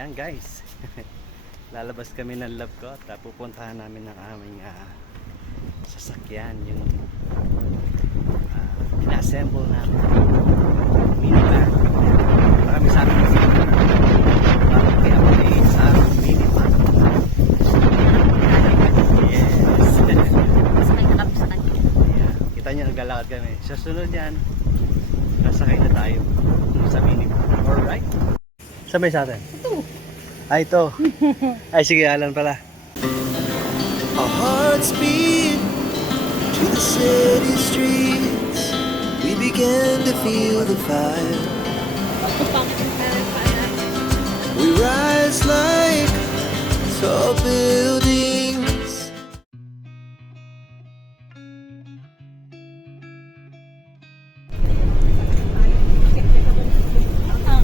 Ayan guys. Lalabas kami ng lab ko at pupuntahan namin ng aming sasakyan, yung ina-assemble namin minivan. Marami sa amin kaya update sa minivan. Yes. Yeah. Kita nyo naglalakad kami. Sa sunod yan, nasakay na tayo sa minivan. Alright? Sabay sa atin? Ito. Ay, ito. Ay, sige, Alan pala. Our hearts beat to the city streets. We began to feel the fire. We rise like tall buildings.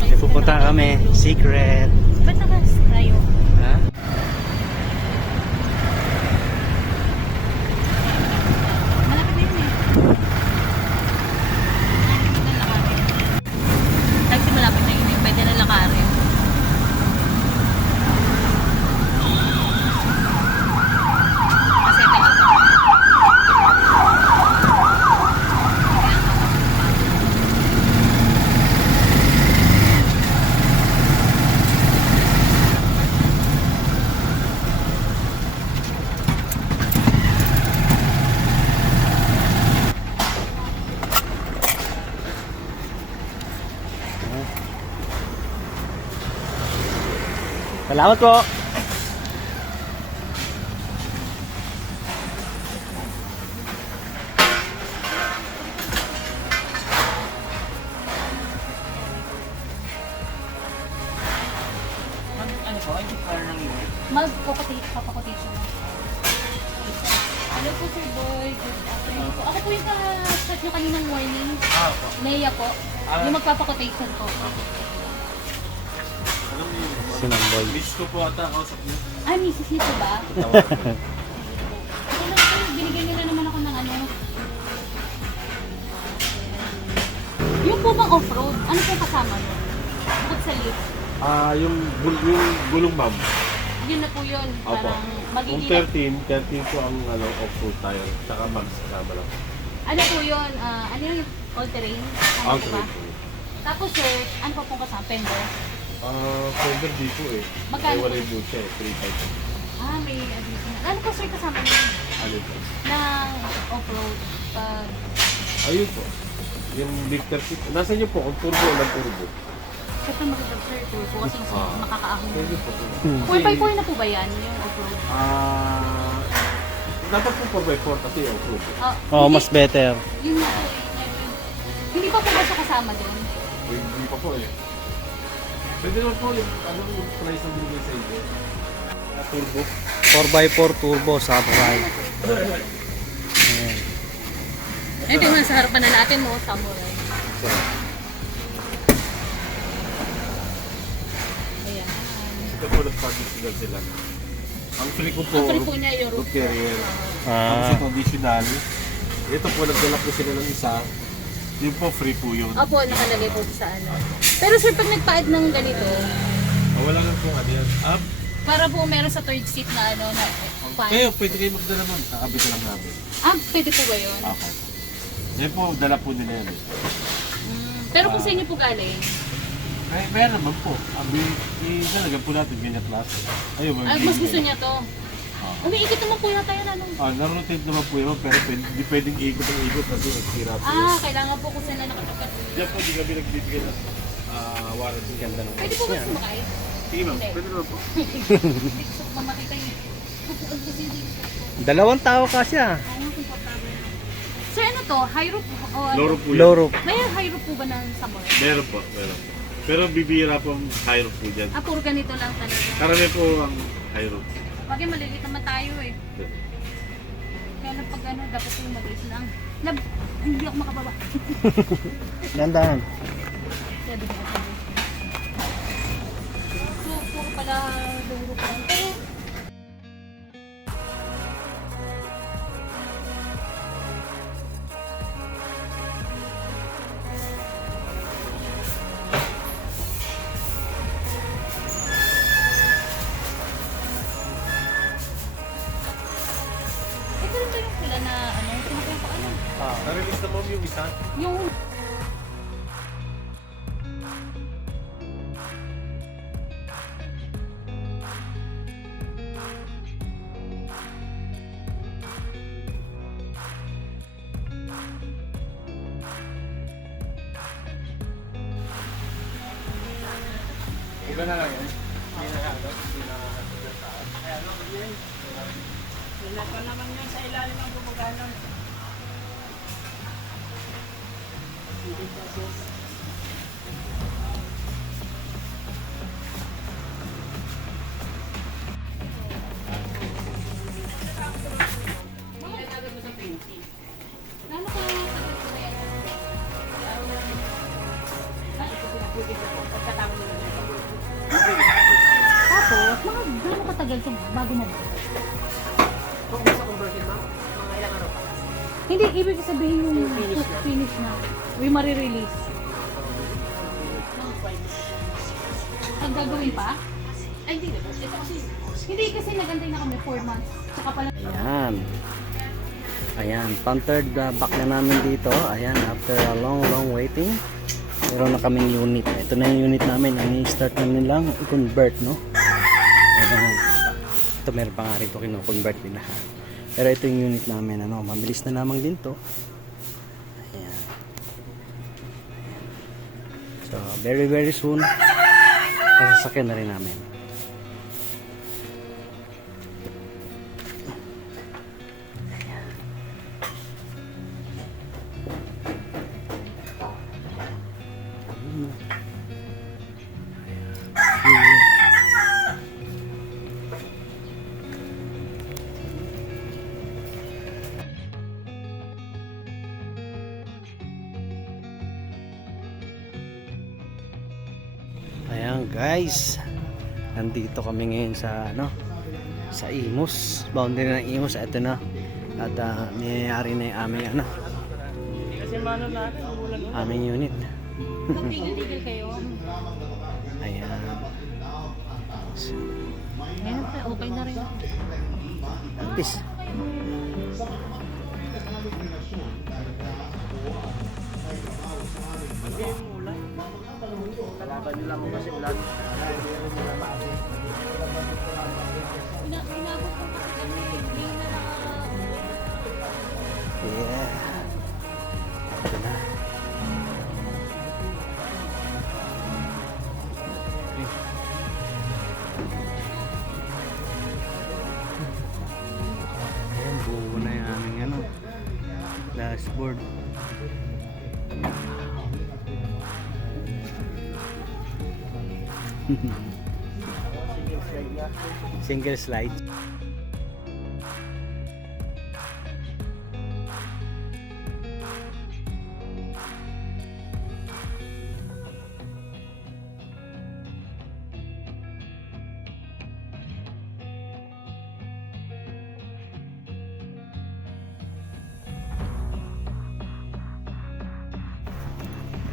May pupunta kami. Secret. Ba't nakas tayo? Ha? Malapit na yun eh. Taxi malapit na yun eh. Pwede na lakarin. Kasi talaga. Salamat po. Ano po? Ay, para ng iwan. Magpapakotation na. Hello po Sir Boy, good afternoon po. Ako po yung ka-chat nyo kaninang morning. Po. Nea po. Yung magpapakotation po. Alam niyo yun? Sinamboy. Miss ko po ata kausap niyo. Ah, misis niyo po ba? Tawag ko. Ito lang po, binigyan nyo na naman ako ng ano. Yung po bang off-road, ano po kasama nyo? Bukod sa lift. Yung gulong ma'am. Yun na po yun. Opo. Parang Kung magiging... 13 po ang off-road tire. Tsaka mags kasama lang. Ano po yun? Ano yung all-terrain? Ano po ba? Tapos sir, ano po pong kasama? Fender? Fender di po eh. Magkano May walay po? boot siya eh. 3.5. May additional. Ano po sir kasama nyo? Ano po? Ng off-road. Ayun po. Yung lifter kit. Nasa niyo po kung turbo o non-turbo. Siyempre magandang sir turbo kasi mas makakaahon. Pwede po. 4x4 na po ba yan? Yung off-road? Dapat po 4x4 kasi off-road. Oh, mas better. Yun na po eh. Hindi pa po ba siya kasama doon? Hindi pa po eh. Pwede naman po yung yung price ng binigay sa inyo. Turbo. 4x4 turbo samurai. Ayan. Ito yung nasa harapan na natin mo, samurai. So, Ayan. ito po nagpag-signal sila. Ang free ko po, Ang free po niya yung root carrier. Ah. Tapos ito additional. Ito po, nagdala po sila ng isa. Yun po, free po yun. Opo, nakalagay po sa ano. Pero sir, pag nagpa-add ng ganito, Wala lang po ano yan. para po meron sa third seat na ano, na fan. Kayo, pwede kayo magdala naman. Kakabit lang namin. Pwede po ba yun? Ako. Yan po, dala po nila yan eh. Pero kung sa inyo po galing, Meron naman po. Nalagyan po natin ganyan class. Ayun, mas gusto niya to. Umiikot naman po yata yan, ano? narotate naman po yun, pero hindi pwedeng ikot ang ikot kasi sira po. Kailangan po kung saan na nakatapat. Diyan po, di kami nagbibigay ng warranty. Ganda ng Pwede po ba sumakay? Sige ma'am, Hindi. pwede naman po. Hindi gusto ko mamakita yun. Kasi hindi gusto ko. Dalawang tao kasya. Ang komportable. Sir, ano to? High roof o ano? Low roof po yun. Low roof. May high roof po ba ng samurai? Meron po, meron po. Pero bibira po ang high roof po dyan. Puro ganito lang talaga. Karami po ang high roof. Bagay, maliliit naman tayo eh. Kaya na pag ano, dapat yung mabilis lang. Hindi ako makababa. Gandahan. Sabi ko ako. So, puro pala duro pa lang. Pero, Na-release na ma'am yung isa. Yung Iba na lang yan. Hindi na agad. Hindi na agad sa akin. Kaya ano yun? Sinako naman yun sa ilalim ng bubaganon. Hindi process. Ilalagay mo sa printing. Gano'n ka tagal ko na yan? Ito pinapulit ako. Pagkatapos mo na ito. Tapos, mga gano'n katagal ito bago mo? Kung sa conversion mo, mga ilang araw pa. Hindi, ibig sabihin yung Yung finish na. finish na. May marirelease. Mga 5 minutes. Ang gagawin pa? Ay, hindi na. Ito kasi. Hindi, kasi nagantay na kami 4 months. Tsaka pala. Ayan. Ayan, pang-third back na namin dito. Ayan, after a long waiting. Meron na kaming unit. Ito na yung unit namin. Ang i-start namin lang i-convert, no? Ayan. Ito meron pa nga rito kino-convert nila. Pero ito yung unit namin, ano? Mabilis na lamang din to. Ayan. So, very soon, masasakyan na rin namin. Ayan guys, nandito kami ngayon sa ano, sa Imus, boundary ng Imus. Ito na, at nangyayari na yung aming ano, Kasi mano natin, umulan ulan. aming unit. Kung tigil-tigil kayo, Ayan. So, meron pa, okay na rin. Ampis. Hindi yung ulan. Kalaban nila mo kasi ulan. Hindi rin nila maasi. Inabot ko kasi kami, hindi na Yeah. Ito na. Ayan, buo na yung aming ano, dashboard. Single slide.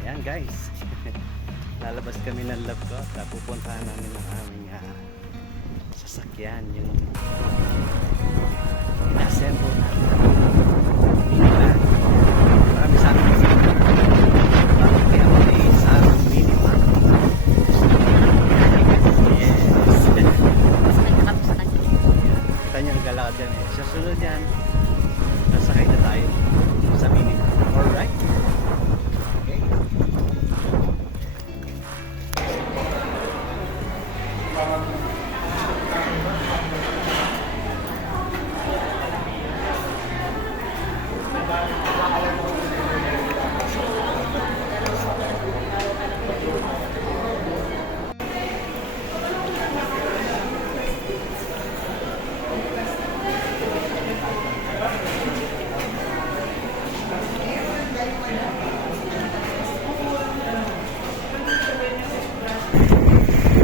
Ayan guys. Lalabas kami ng lab ko at pupuntahan namin ang aming sasakyan, yung inassemble namin. Minivan. Marami sa amin kasi kaya ako ay sa minivan. Yes. mas nagkakap sa kanya. Kita niyo ang galakad yan eh. Sa sunod yan, nasakay na tayo sa minivan. Alright? Okay.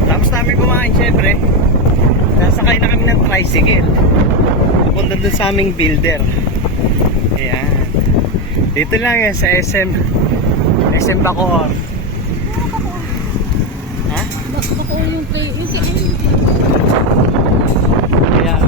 Tapos namin kumain syempre. Nasakay na kami ng tricycle. Papunta dun sa aming builder. Ayan. Dito lang yan sa SM Bacoor. Ha? Bako yung play, yung Ayan.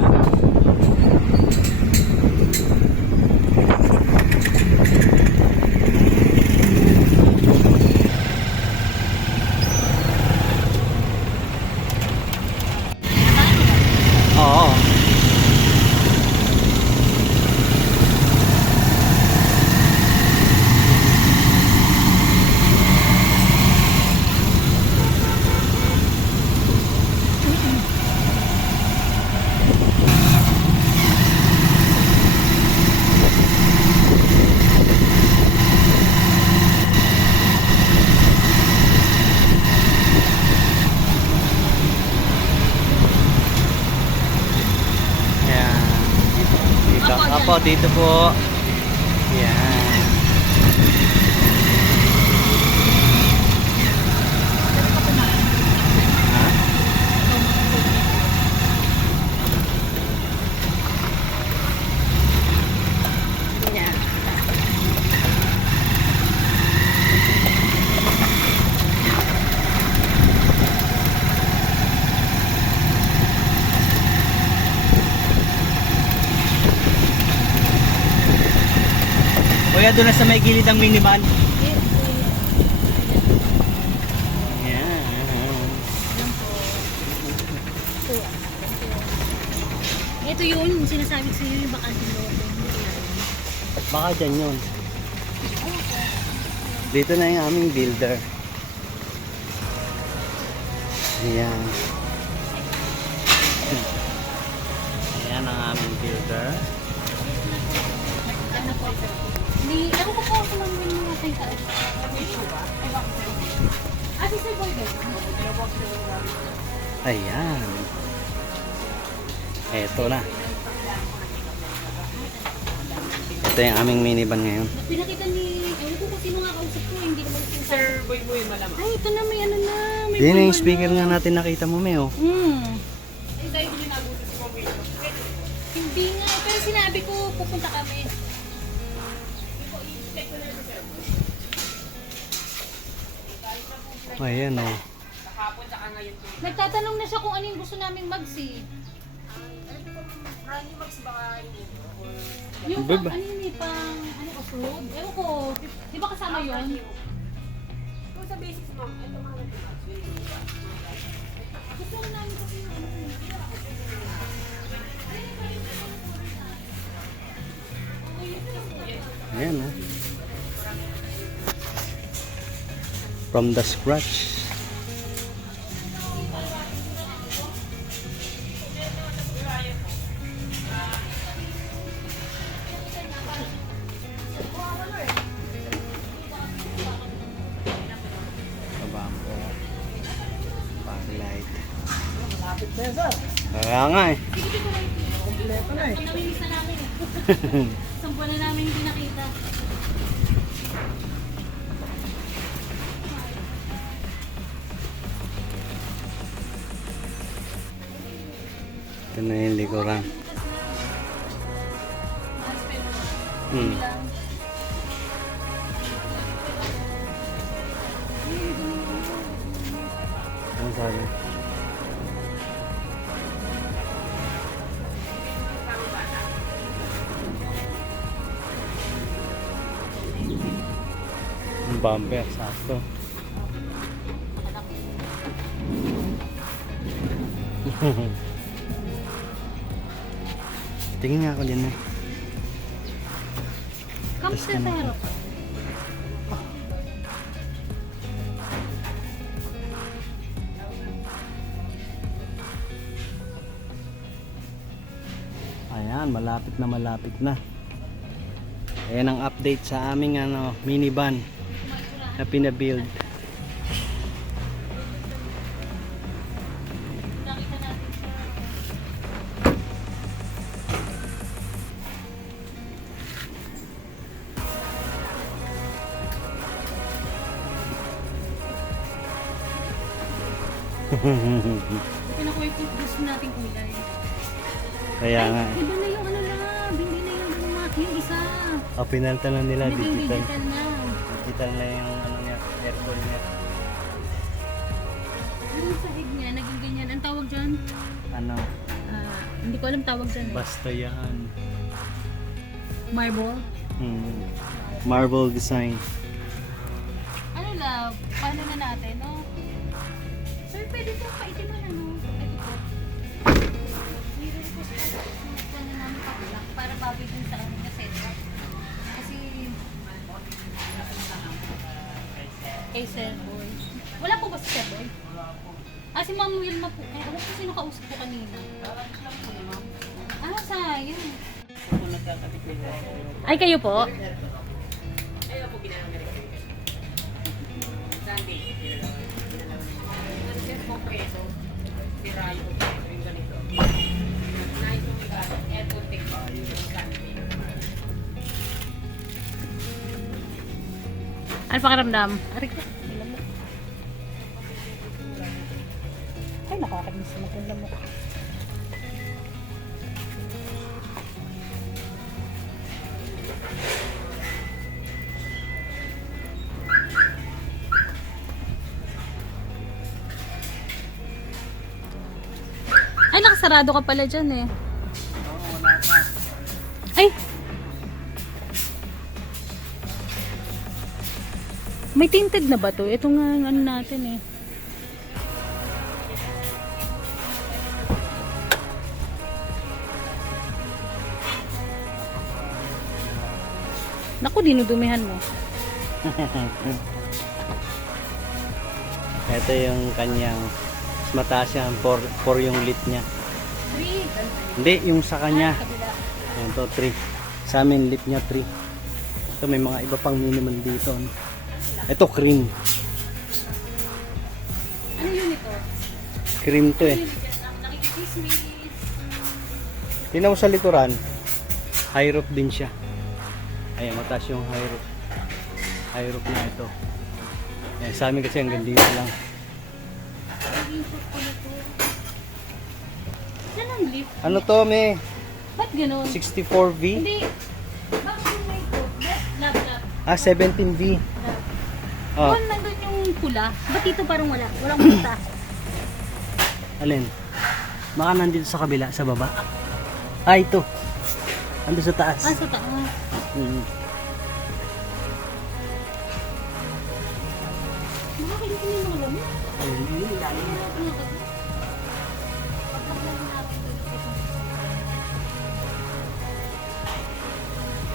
po, dito po. Yan. Ha? Kuya, doon na sa may gilid ang minivan. Yan. Ito yun, sinasabi ko sa inyo yung bakante mo. Baka dyan yun. Dito na yung aming builder. Ayan. Ayan ang aming builder. Hindi, ewan ko po kung lang yung mga tayo sa si Sir Boy ba? Ayan. Eto na. Ito yung aming minivan ngayon. Pinakita ni, ewan ko kung sino nga kausap ko, hindi naman si Sir Boy malamang. Ay, ito na, may ano na. May Yan yung bulbo speaker na. nga natin nakita mo, Meo. Hindi nga, pero sinabi ko, pupunta kami. Ayan o. Nagtatanong na siya kung ano yung gusto naming magsi. Yung Baba. ano yun eh, pang ano off-road? Ewan ko, di ba kasama yun? Kung sa basis mo, ito mga gusto mo namin kasi yung ano yun. Ayan o. From the scratch. Kabangko. Backlight. Kaya nga eh. Namimiss na namin eh. Isang buwan na namin hindi nakita. Ito na yung likuran. Hmm. Ano sabi? Yung bumper, sakto. Tingin nga ako din eh. Kamusta sa harap? Ayan, malapit na malapit na. Ayan ang update sa aming ano, minivan na pinabuild. Nakita natin siya. Pinakuha yung gusto nating kulay. Kaya nga. Ay, iba na yung ano na, hindi na yung isa. O, pinalta na nila Naging digital. digital na. Digital na yung ano niya, aircon niya. Yung sahig niya, naging ganyan. Ang tawag dyan? Ano, Hindi ko alam tawag dyan eh. basta yan. Marble? Marble design. Ano love? Paano na natin, no? Sir, pwede po paitiman, ano? Ito po. I-request po paano namin pa-block para bago dun sa ano na setup. Kasi... Kay Sir Boy. Wala po ba si Sir Boy? Ah, si Ma'am Wilma po. Eh, ako po sino kausap ko kanina. Ah, sayang. Ay, kayo po? Ano pakiramdam? Aray ko. Ay, nakakamiss na maganda mo. Ay, nakasarado ka pala dyan eh. Ay! May tinted na ba to? Ito nga ang ano natin eh. Naku, dinudumihan mo. Ito yung kanyang mas mataas yan, 4 yung lit niya. 3. Hindi, yung sa kanya. Kabila. Yan to, 3. Sa amin, lit niya 3. Ito, may mga iba pang minimum dito. No? Ito, cream. Ano yun ito? Cream to eh. Nakikismis. Tingnan mo sa likuran. High roof din siya. Ayan, mataas yung high roof. High roof na ito. Ayan, sa amin kasi hanggang dito lang. Naging shoot ko na to. Yan ang lift. Ano to, me? Ba't ganun? 64V? Hindi. Bakit yung may to? Lab. Ah, 17V. Oh, Doon nandun yung pula. Ba't dito parang wala? Walang punta. alin? Baka nandito sa kabila, sa baba. Ah, ito. Ando sa taas. Ah, sa taas. Makakalitin yung mga lamit.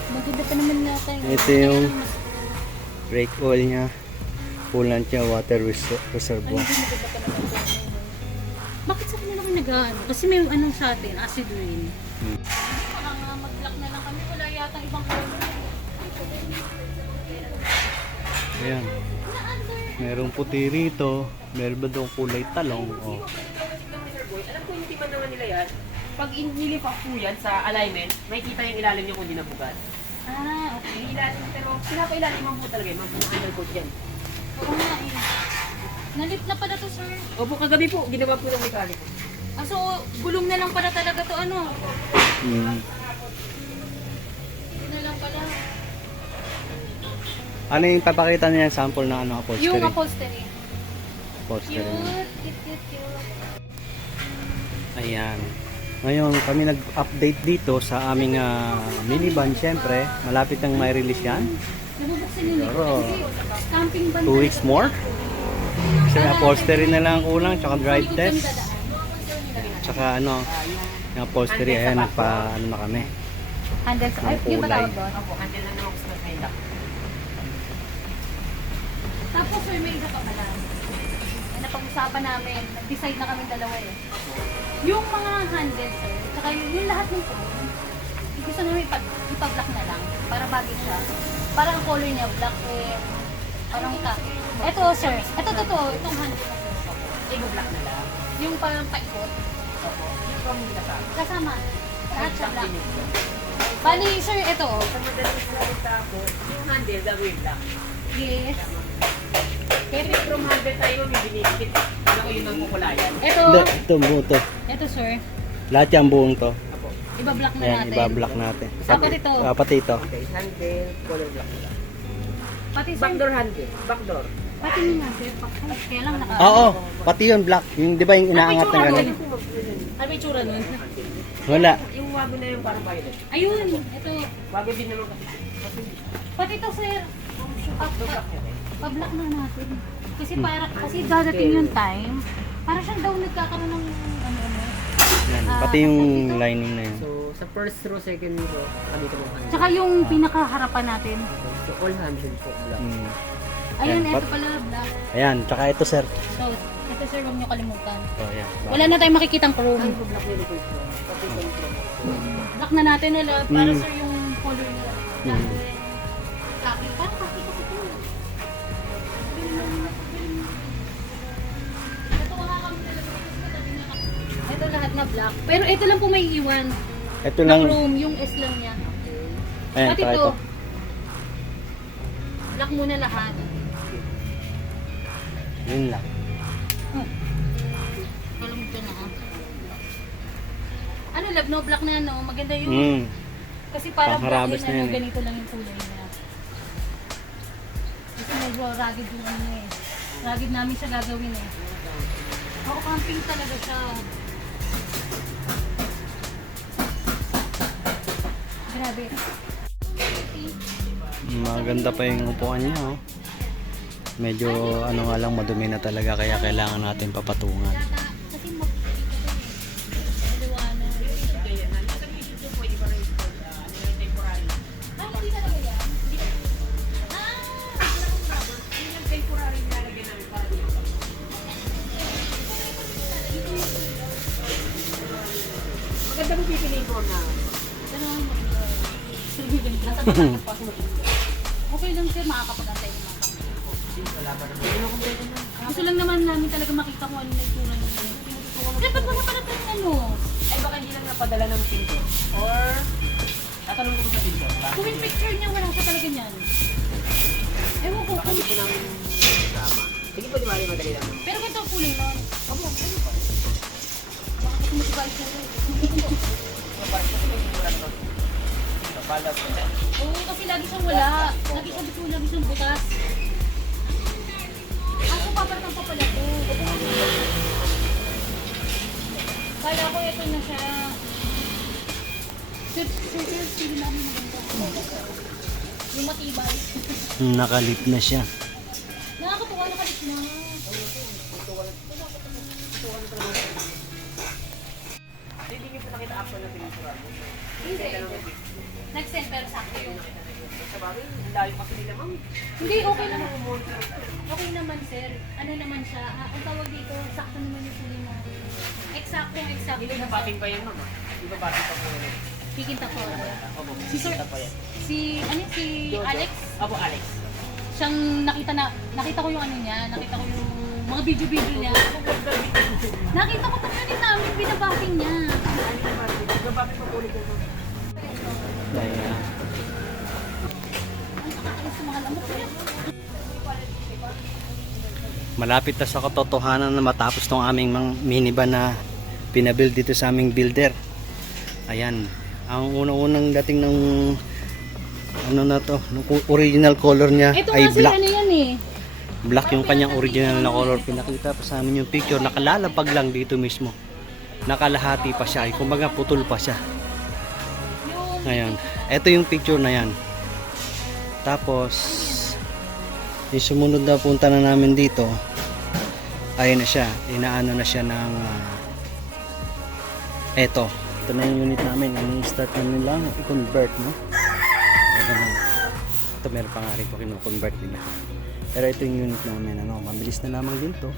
Maganda pa naman natin. Ito yung brake oil niya. Coolant niya, water reservoir. Bakit sa kanila kayo nag-ano? Kasi may anong sa atin, acid rain. Parang mag-block na lang kami. Wala yata ibang color. Ayan. Merong puti rito. Meron ba doon kulay talong? Oh. Sir Boy, alam ko yung timan naman nila yan. Pag nilipat po yan sa alignment, makikita yung ilalim niya kung hindi nabugat. Ah, okay. Yung ilalim, pero pinapailalim mo po talaga yung mga undercoat yan. Oo nga eh. Nalip na pala to, sir. Opo, kagabi po, ginawa po ng mekaniko. Ah, so, gulong na lang pala talaga to, ano? Mm. Ito na lang pala. Ano yung papakita niya sample ng ano, upholstery? Yung upholstery. Upholstery. Cute. Ayan. Ngayon, kami nag-update dito sa aming minivan. Siyempre, malapit nang may release yan. Nabubuksan yung Siguro, likod. Camping van. 2 weeks more. Kasi upholstery na lang kulang, tsaka drive test. Tsaka ano, yung upholstery, ayan, nagpa, ano na kami. Handles. Ay, yung ba Kulay. tawag doon? Opo, handle na naman ko sa mag-hindak. Tapos, sir, may isa pa pala. Ay, napag-usapan namin. Nag-decide na kami dalawa eh. Yung mga handles, sir, tsaka yung lahat ng phone, gusto namin ipag-block na lang para bagay siya. Para ang color niya, black eh, parang Ito, sir. Ito, totoo. Itong handle na sir. I-black na lang. Yung parang paikot. Opo, yung pang hindi kasama. Kasama. Lahat siya Black black. din ito. Bali, sir, ito. oh. Sa madaling salita po, yung handle, gagawin black. Yes. Kasi from handle tayo, may binibigit. Ano ko yun ang kukulayan. Ito. Hindi, ito buo to. Ito, sir. Lahat yung buong to. Opo. Iba-block na Ayan, natin. ibablock natin. Dapat ito. Pati ito. Okay, handle, color black na lang. Pati, sir. Backdoor handle, backdoor. Pati yun nga, sir. Ay, kaya lang naka... Oo, pati yun black. Yung, di ba yung inaangat na gano'n? Ano may tsura nun? Wala. Yung wago na yung parang violet. Ayun. Ito. Wago din naman kasi. Pati ito, sir. Black niya rin. Pa-block na natin. Kasi dadating yung time. Para siyang daw nagkakaroon ng ano. Yan, pati yung lining na yun. So, sa first row, second row, dito mo handle. Tsaka yung pinakaharapan natin. So, all handle po black. Mm. Ayun, Yan, ito pat- pala, black. Ayan, tsaka ito sir. So, ito sir, huwag niyo kalimutan. Oh, yan. Wala na tayong makikitang chrome. Ang black niya rin po. Pati sa intro. Black na natin nila para Mm. sir yung color nila. Black din. Kaki. Parang kaki kasi ito. Ito mga kami talaga. Ito lahat na black. Pero ito lang po may iwan. Ito Na lang. chrome, yung S lang niya. Ayan, Pati tsaka ito. ito. Black muna lahat. Yun lang. Alam ko na ha. Ano, love no black na yan, no? Maganda yun. Mm. Kasi parang Pangharabas black na yan, ano, eh. ganito lang yung kulay niya. Kasi medyo rugged yung ano niya eh. Rugged namin siya gagawin eh. Oo, camping talaga siya. Grabe. Maganda pa yung upuan niya, oh. Medyo ano nga lang, madumi na talaga kaya kailangan natin papatungan. Kasi maliwanag. Ah, hindi talaga yan? Maganda mo pipiliin ko na. Ganun. Okay lang sir, makakapag-antay naman kami. Gusto lang naman namin talaga makita kung ano na itsura nila. Sir, ba't mga parating mo? Ay baka hindi lang napadala ng pinto. Or, tatanong ko sa pinto. Kung yung picture niya, wala siya talaga niyan. Ewan ko, Baka kung... hindi ko namin sama. Sige po, di mali madali lang. Pero ganito ang kulay nun. Abo, ano ba? Baka kasi mag-iba siya rin. Oo, kasi lagi siyang wala. Lagi siyang butas. Ako papalitan pa pala ito. Kala ko ito na siya. Sir, sili namin maganda. Yung matibay. Nakalit na siya. Nakakatuwa, nakalit na. Hindi niyo po nakita actual na pinisura mo. Hindi. Nag-send pero sakto yun. Sa bagay, ang layo kasi nila ma'am. Hindi, okay naman. Okay naman, sir. Ano naman siya? Ang tawag dito, sakto naman yung sili mo. Eksakto. Hindi na bating pa yan ma'am. Di ba bating pa po yan? Kikinta ko. Opo, Si Sir, kita pa yan. si Alex, Opo, Alex. siyang nakita ko yung ano niya, nakita ko yung mga video niya. Nakita ko talaga din namin, binabaking niya. Bating pa po ulit yan ma'am. Kaya, Ang nakakainis sa mga lamok niya. malapit na sa katotohanan na matapos tong aming minivan na pinabuild dito sa aming builder. Ayan, ang unang-unang dating ng ano na to, ng original color niya Ito ay nga sir, black. ano yan eh. Black yung kanyang original na color. Pinakita pa sa amin yung picture, nakalalapag lang dito mismo. Nakalahati pa siya, ay kumbaga putol pa siya. Yung, Ngayon, ito yung picture na yan. Tapos, yung sumunod na punta na namin dito, ayun na siya, inaano na siya ng eto. Ito na yung unit namin, yung start na nilang i-convert, no? Ito meron pa nga rin ito, kino-convert nila. Pero ito yung unit namin, ano, mabilis na lamang din to.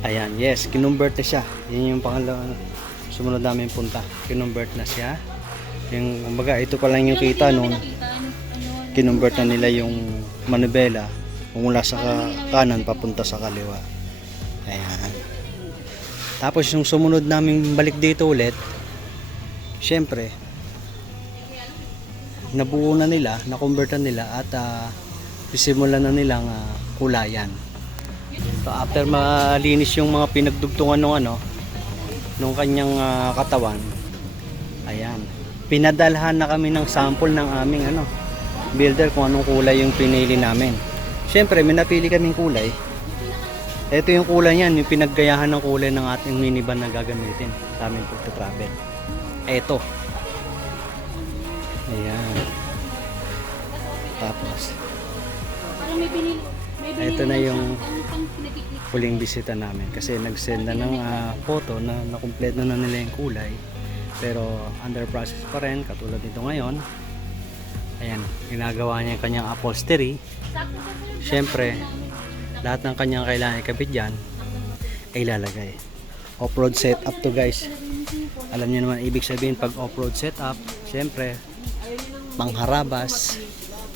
Ayan, yes, kinonvert na siya. Yun yung pangalawa, sumunod namin punta. Kinonvert na siya. Yung, kumbaga, ito pa lang yung kita nung kinonvert na nila yung manubela mula sa kanan papunta sa kaliwa. Ayan. Tapos yung sumunod namin balik dito ulit, syempre, nabuo na nila, na-convertan nila at sisimulan na nilang kulayan. So after malinis yung mga pinagdugtungan nung kanyang katawan, ayan, pinadalhan na kami ng sample ng aming builder kung anong kulay yung pinili namin. Syempre, may napili kaming kulay. Ito yung kulay niyan, yung pinaggayahan ng kulay ng ating minivan na gagamitin sa aming pagta-travel. Ito. Ayan. Tapos, parang may binili ito na yung pang pinag-click. huling bisita namin kasi nag-send na ng photo na nakumpleto na nila yung kulay, pero under process pa rin katulad dito ngayon. Ayan, ginagawa niya yung kanyang upholstery. Syempre, lahat ng kanyang kailangan ikabit dyan ay ilalagay. Off-road setup to guys. Alam niyo naman ibig sabihin pag off-road setup, syempre pangharabas,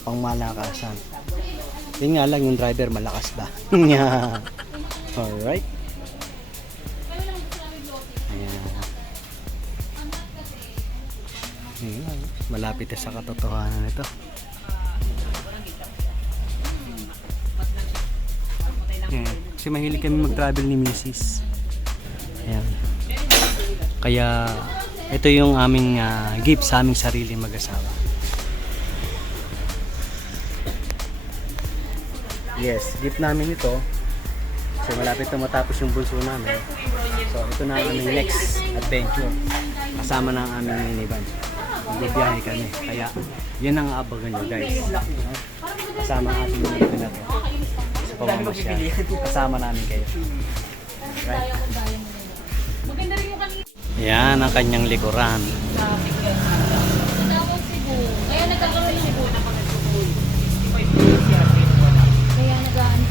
pangmalakasan. Yun nga lang yung driver malakas ba? Alright. Ayan. Ayan. Malapit na sa katotohanan ito. Ayan. Kasi mahilig kami mag-travel ni Mrs. Ayan. Kaya ito yung aming gift sa aming sariling mag-asawa. Yes, gift namin ito. Kasi malapit na matapos yung bunso namin. So ito na ang aming next adventure. Kasama na ang aming minivan. Bibiyahe kami. Kaya yan ang aabagan nyo guys. Kasama ang ating minivan na to. Sa pamamasyal. Kasama namin kayo. Right? Maganda rin yung kanina. Yan ang kanyang likuran. Nadawang Cebu. Kaya nagkakaroon ng Cebu. Kaya nag-ano.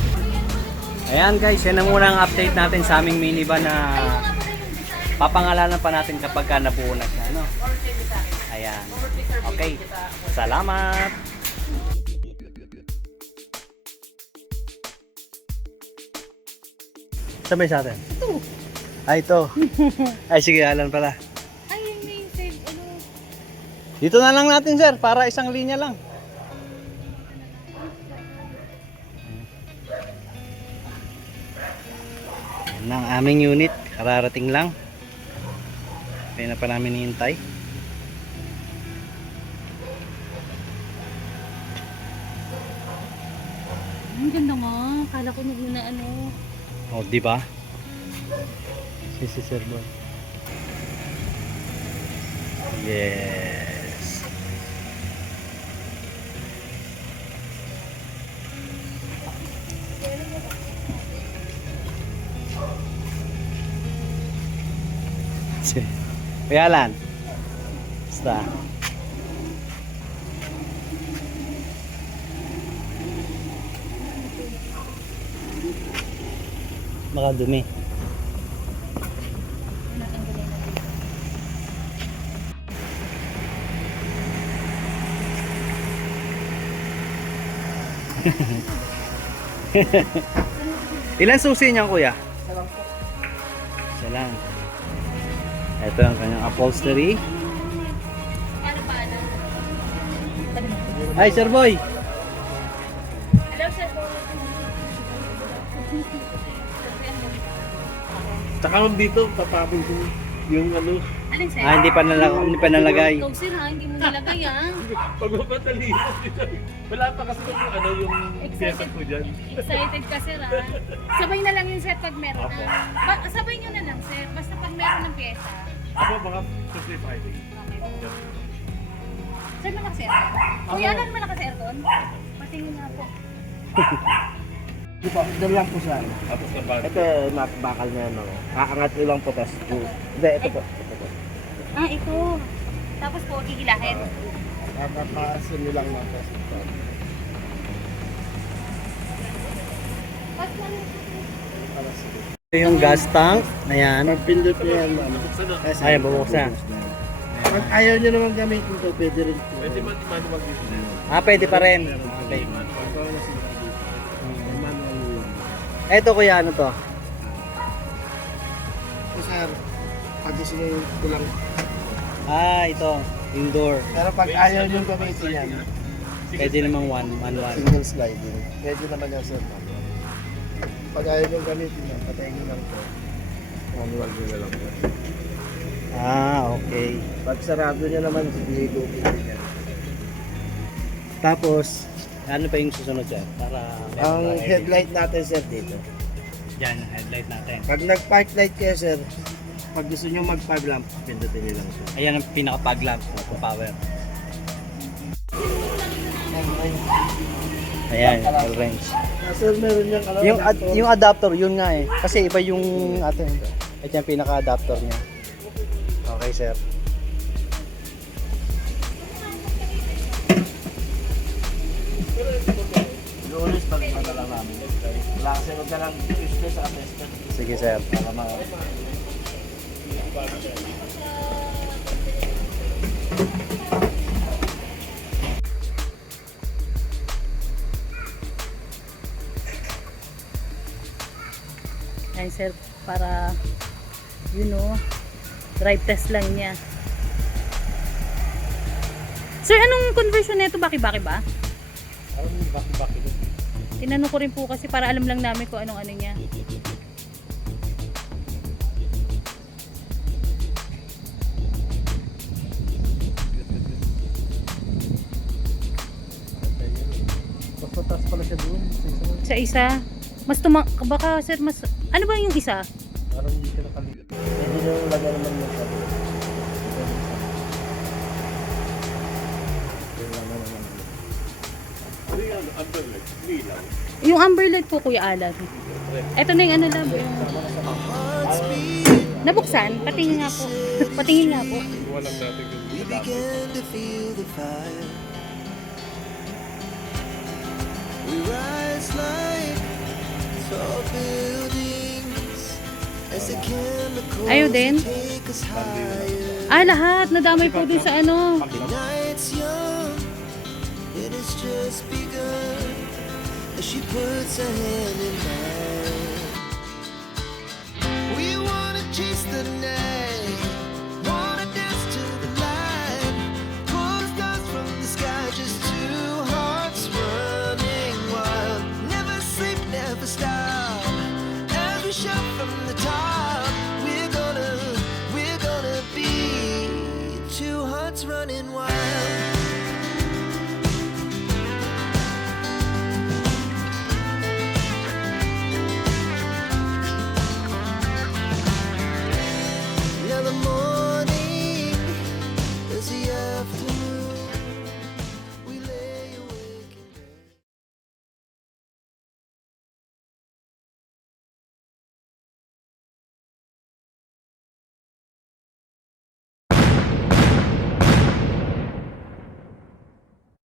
Ayan guys, yan na muna ang update natin sa aming minivan na papangalanan pa natin kapag ka nabuo na siya. No? Ayan. Okay. Salamat. Sabay sa atin? Ito. Ay, ito. Ay, sige, Alan pala. Ay, yun may save. Ano? Dito na lang natin, sir, para isang linya lang. Yan ang aming unit. Kararating lang. Kaya na pa namin hihintay. Ang ganda nga. Kala ko na ano. Oh, di ba? Si Sir Boy. Yes. Kuya Alan. Basta. Baka dumi. Ilan susi niyan, kuya? Isa lang. Ito ang kanyang upholstery. Paano? Hi, Sir Boy! Hello, sir. Tsaka dito, tapapin ko yung ano, Alin, sir? Hindi pa nalagay. Ikaw, sir, ha? Hindi mo nilagay, ha? pagpapadali. Wala pa kasi yung ano yung pyesa ko dyan. Excited ka, sir, ha? Sabay na lang yung set pag meron na. Sabay nyo na lang, sir. Basta pag meron ng pyesa. Ako baka Thursday Friday. Okay. Sir, naka-sir? Kuya, ano naman naka-sir doon? Patingin nga po. Doon lang po sa ano. Tapos na ba? Ito, bakal niya, no? Aangat nyo lang po, tas hindi, ito po. Ito po. Ah, ito. Tapos po, gigilahin. Kakapaasin nyo lang mga tas. Ito yung gas tank. Ayan. Pag pindot nyo yan, ano? Ayan, bubuksan. Pag ayaw nyo naman gamitin ito, pwede rin po. Pwede manual dito na yun. Pwede pa rin. Okay. Pagkawa na sila dito. Manual yun. Ito kuya, ano to? So, sir, pag gusto nyo yung kulang. Ito. Indoor. Pero pag ayaw nyo gamitin yan, Pwede namang manual. single sliding. Pwede naman yan, sir. Pag ayaw nyo gamitin yan, patayin nyo lang po. Manual nyo na lang po. Okay. Pag sarado nyo naman, sige, go yan. Tapos, ano pa yung susunod dyan? Para Ang headlight natin, sir, dito. Dyan, headlight natin. Pag nag-park light kayo, sir, pag gusto nyo mag-fog lamp, pindutin nyo lang, sir. Ayan ang pinaka-pag lamp na power. Ayan, full range. Sir, meron yung ano, Yung adapter, yun nga eh. Kasi iba yung atin. Ito yung pinaka-adapter niya. Okay, sir. Lunes pag madala namin. Wala kasi huwag ka lang Tuesday sa tester. Sige, sir. Para mga... Ay, sir, para, drive test lang niya. Sir, anong conversion nito? Baki-baki ba? Parang baki-baki doon. Tinanong ko rin po kasi para alam lang namin kung anong ano niya. Mas mataas pala siya doon. Sa isa, baka sir, mas, ano ba yung isa? Parang hindi ka nakalimutan. Hindi nyo lagyan naman yung sabi. Yung Amber Light po, Kuya Alan. Ito na yung ano lang. Yung... Our hearts beat. Nabuksan? Patingin nga po. Patingin nga po. We began to feel the fire. We rise like tall buildings as the chemicals Ayaw din? take us higher. Ah, lahat. Nadamay po dun sa ano. The night's young, it has just begun. As she puts her hand in mine, we wanna chase the night, wanna dance to the light, pull the stars from the sky, just two hearts running wild. Never sleep, never stop, as we shuffle